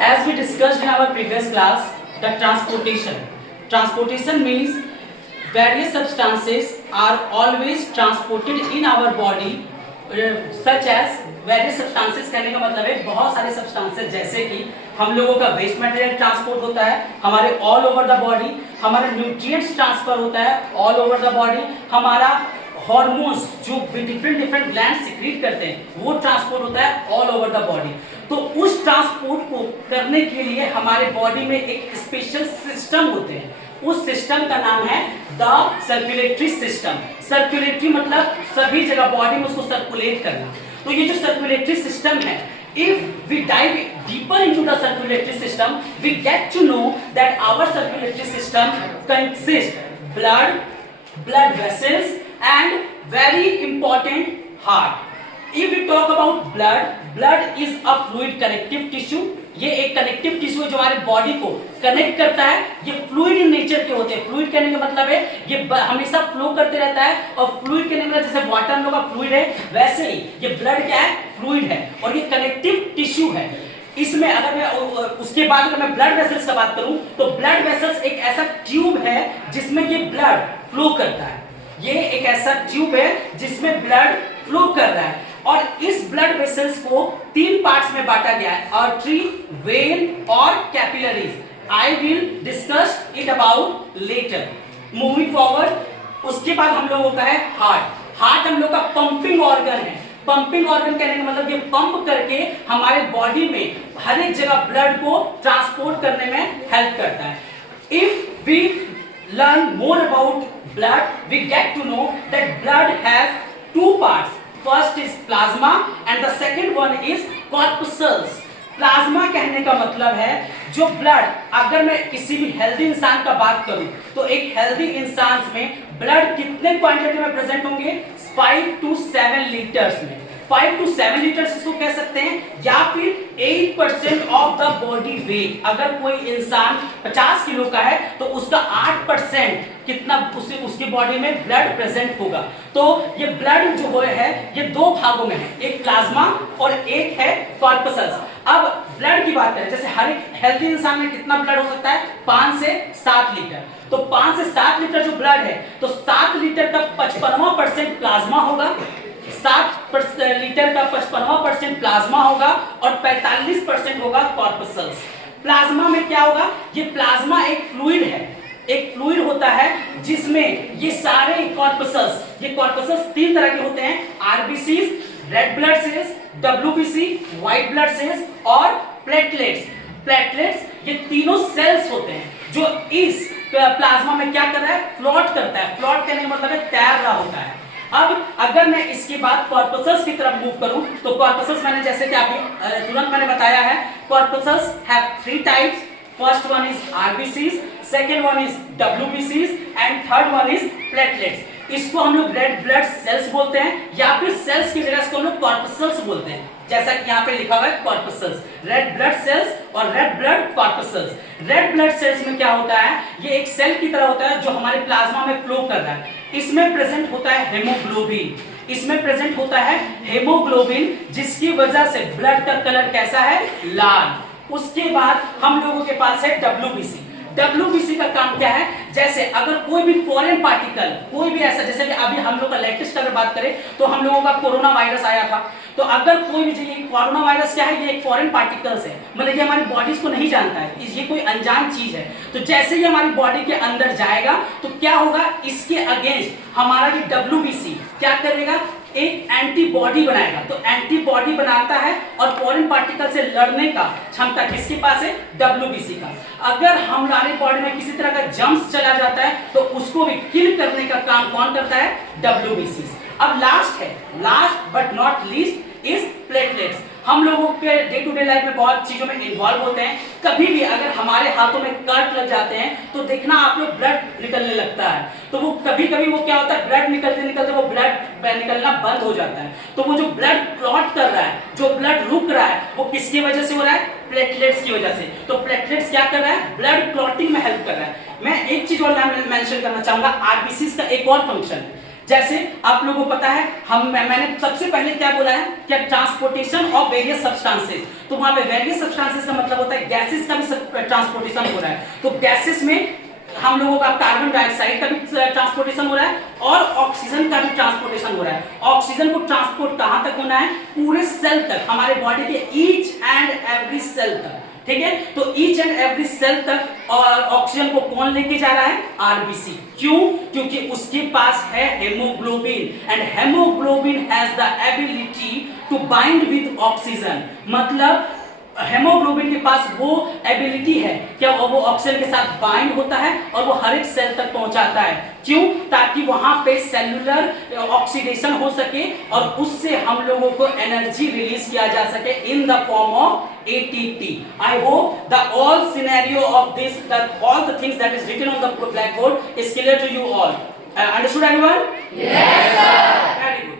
As we discussed in our previous class, the transportation. Transportation means various substances are always transported in our body, such as various substances कहने का मतलब है बहुत सारे substances, जैसे कि हम लोगों का वेस्ट मटेरियल ट्रांसपोर्ट होता है हमारे ऑल ओवर द बॉडी, हमारा न्यूट्रिएंट्स ट्रांसफर होता है ऑल ओवर द बॉडी, हमारा हॉर्मोन्स जो डिफरेंट ग्लैंड सिक्रीट करते हैं वो ट्रांसपोर्ट होता है ऑल ओवर द बॉडी। तो उस ट्रांसपोर्ट को करने के लिए हमारे बॉडी में एक स्पेशल सिस्टम होते हैं, उस सिस्टम का नाम है द सर्कुलेटरी सिस्टम। सर्कुलेटरी मतलब सभी जगह बॉडी में उसको सर्कुलेट करना। तो ये जो सर्कुलेटरी सिस्टम है, if we dive deeper into the circulatory system, we get to know that our circulatory system consists blood vessels and very important heart. If we talk about blood is a fluid connective tissue. ये एक connective tissue है जो हमारे body को connect करता है। ये fluid in nature के होते हैं। फ्लूइड कहने का मतलब है ये हमेशा फ्लो करते रहता है, और फ्लूइड कहने का मतलब जैसे वाटर हम लोग का फ्लूइड है वैसे ही ये ब्लड क्या है, फ्लूइड है, और ये कनेक्टिव टिश्यू है। इसमें अगर मैं उसके बाद अगर मैं ब्लड वेसल्स का बात करूं तो ब्लड वेसल्स एक ऐसा ट्यूब है जिसमें ये ब्लड फ्लो करता है। ये एक ऐसा ट्यूब है जिसमें ब्लड फ्लो कर रहा है, और इस ब्लड वेसल्स को तीन पार्ट्स में बांटा गया है, आर्टरी, वेन और capillaries. I will discuss it about later. Moving forward, उसके बाद हम लोगों का है हार्ट। हार्ट हम लोग का पंपिंग ऑर्गन है। पंपिंग ऑर्गन कहने का मतलब ये पंप करके हमारे बॉडी में हर एक जगह ब्लड को ट्रांसपोर्ट करने में हेल्प करता है। If we learn more about blood, we get to know that blood has two parts. First is plasma and the second one is corpuscles. Plasma कहने का मतलब है जो ब्लड, अगर मैं किसी भी हेल्दी इंसान का बात करूं तो एक हेल्दी इंसान में ब्लड कितने क्वांटिटी में प्रेजेंट होंगे, 5 to 7 लीटर्स में। 5 to 7 लीटर्स इसको कह सकते हैं, या फिर 8% ऑफ द बॉडी वेट। अगर कोई इंसान 50 किलो का है तो उसका 8% कितना उसकी बॉडी में ब्लड प्रेजेंट होगा। तो ये ब्लड जो है ये दो भागों में है, एक प्लाज्मा और एक है कॉर्पसल्स। अब ब्लड की बात करें, जैसे हर एक हेल्दी इंसान में कितना ब्लड हो सकता है, 5 से 7 लीटर। तो 5 से 7 लीटर जो ब्लड है तो 7 लीटर का 55% प्लाज्मा होगा, 7 लीटर का 55% प्लाज्मा होगा और 45% होगा कॉर्पसल्स। प्लाज्मा में क्या होगा, ये प्लाज्मा एक फ्लूइड है, एक फ्लूइड होता है जिसमें ये सारे कॉर्पसल्स, ये कॉर्पसल्स 3 तरह के होते हैं, RBCs, red blood cells, WBC, white blood cells और प्लेटलेट्स। प्लेटलेट्स ये तीनों सेल्स होते हैं जो इस प्लाज्मा में क्या कर रहा है, फ्लोट करता है। फ्लोट करने का मतलब है तैर रहा होता है। अब अगर मैं इसके बाद कॉर्पसल्स की तरफ मूव करूं तो कॉर्पसल्स मैंने जैसे कि अभी तुरंत मैंने बताया है, corpuscles have 3 types. First one is RBCs, second one is डब्ल्यूबीसीज and third one is platelets. इसको हम लोग रेड ब्लड सेल्स बोलते हैं, या फिर सेल्स की जगह इसको हम लोग कॉर्पसल्स बोलते हैं, जैसा कि यहाँ पे लिखा हुआ है कॉर्पसल्स, रेड ब्लड सेल्स और red blood corpuscles. Red blood cells में क्या होता है, ये एक सेल की तरह होता है जो हमारे प्लाज्मा में फ्लो कर रहा है। इसमें प्रेजेंट होता है हेमोग्लोबिन, इसमें प्रेजेंट होता है हेमोग्लोबिन, जिसकी वजह से ब्लड का कलर कैसा है, लाल। उसके बाद हम लोगों के पास है डब्ल्यूबीसी। डब्ल्यूबीसी का काम क्या है, जैसे अगर कोई भी फॉरेन पार्टिकल, कोई भी ऐसा, जैसे कि अभी हम लोग का लेटेस्ट अगर बात करें तो हम लोगों का कोरोना वायरस आया था, तो अगर कोई भी, ये कोरोना वायरस क्या है, ये एक फॉरेन पार्टिकल्स है, मतलब ये हमारी बॉडी को नहीं जानता है, ये कोई अनजान चीज है। तो जैसे ही हमारी बॉडी के अंदर जाएगा तो क्या होगा, इसके अगेंस्ट हमारा ये डब्ल्यूबीसी क्या करेगा, एक एंटीबॉडी बनाएगा। तो एंटीबॉडी बनाता है और फॉरेन पार्टिकल से लड़ने का क्षमता किसके पास है, डब्ल्यूबीसी का। अगर हमारे बॉडी में किसी तरह का जम्स चला जाता है तो उसको भी किल करने का काम कौन करता है, डब्ल्यूबीसी। अब लास्ट है, last but not least is platelets. हम लोगों के डे टू डे लाइफ में बहुत चीजों में इन्वॉल्व होते हैं। कभी भी अगर हमारे हाथों में कट लग जाते हैं तो देखना आप लोग ब्लड निकलने लगता है, तो वो कभी कभी वो क्या होता है, ब्लड निकलते निकलते वो ब्लड निकलना बंद हो जाता है। तो वो जो ब्लड क्लॉट कर रहा है, जो ब्लड रुक रहा है, वो किसकी वजह से हो रहा है, प्लेटलेट्स की वजह से। तो प्लेटलेट्स क्या कर रहा है, ब्लड क्लॉटिंग में हेल्प कर रहा है। मैं एक चीज और मेंशन करना चाहूंगा, आरबीसी का एक और फंक्शन है। जैसे आप लोगों को पता है, मैंने सबसे पहले क्या बोला है कि ट्रांसपोर्टेशन ऑफ वेरियस सब्सटेंसेस, तो वहां पे वेरियस सब्सटेंसेस का मतलब होता है गैसेस का भी ट्रांसपोर्टेशन हो रहा है। तो गैसेस में हम लोगों का कार्बन डाइऑक्साइड का भी ट्रांसपोर्टेशन हो रहा है और ऑक्सीजन का भी ट्रांसपोर्टेशन हो रहा है। ऑक्सीजन को ट्रांसपोर्ट कहां तक होना है? पूरे सेल तक, हमारे बॉडी के ईच एंड एवरी सेल तक, ठीक है। तो ईच एंड एवरी सेल तक ऑक्सीजन को कौन लेके जा रहा है? आरबीसी। क्यों? क्योंकि उसके पास है haemoglobin and haemoglobin has the ability to bind with oxygen. मतलब हेमोग्लोबिन के पास वो एबिलिटी है क्या वो ऑक्सीजन के साथ बाइंड होता है और वो हर एक सेल तक पहुंचाता है। क्यों? ताकि वहां पे सेलुलर ऑक्सीडेशन हो सके और उससे हम लोगों को एनर्जी रिलीज किया जा सके in the form of ATP. I hope the all scenario of this, that all the things that is written on the blackboard is clear to you all. Understood everyone? Yes, sir. Very good.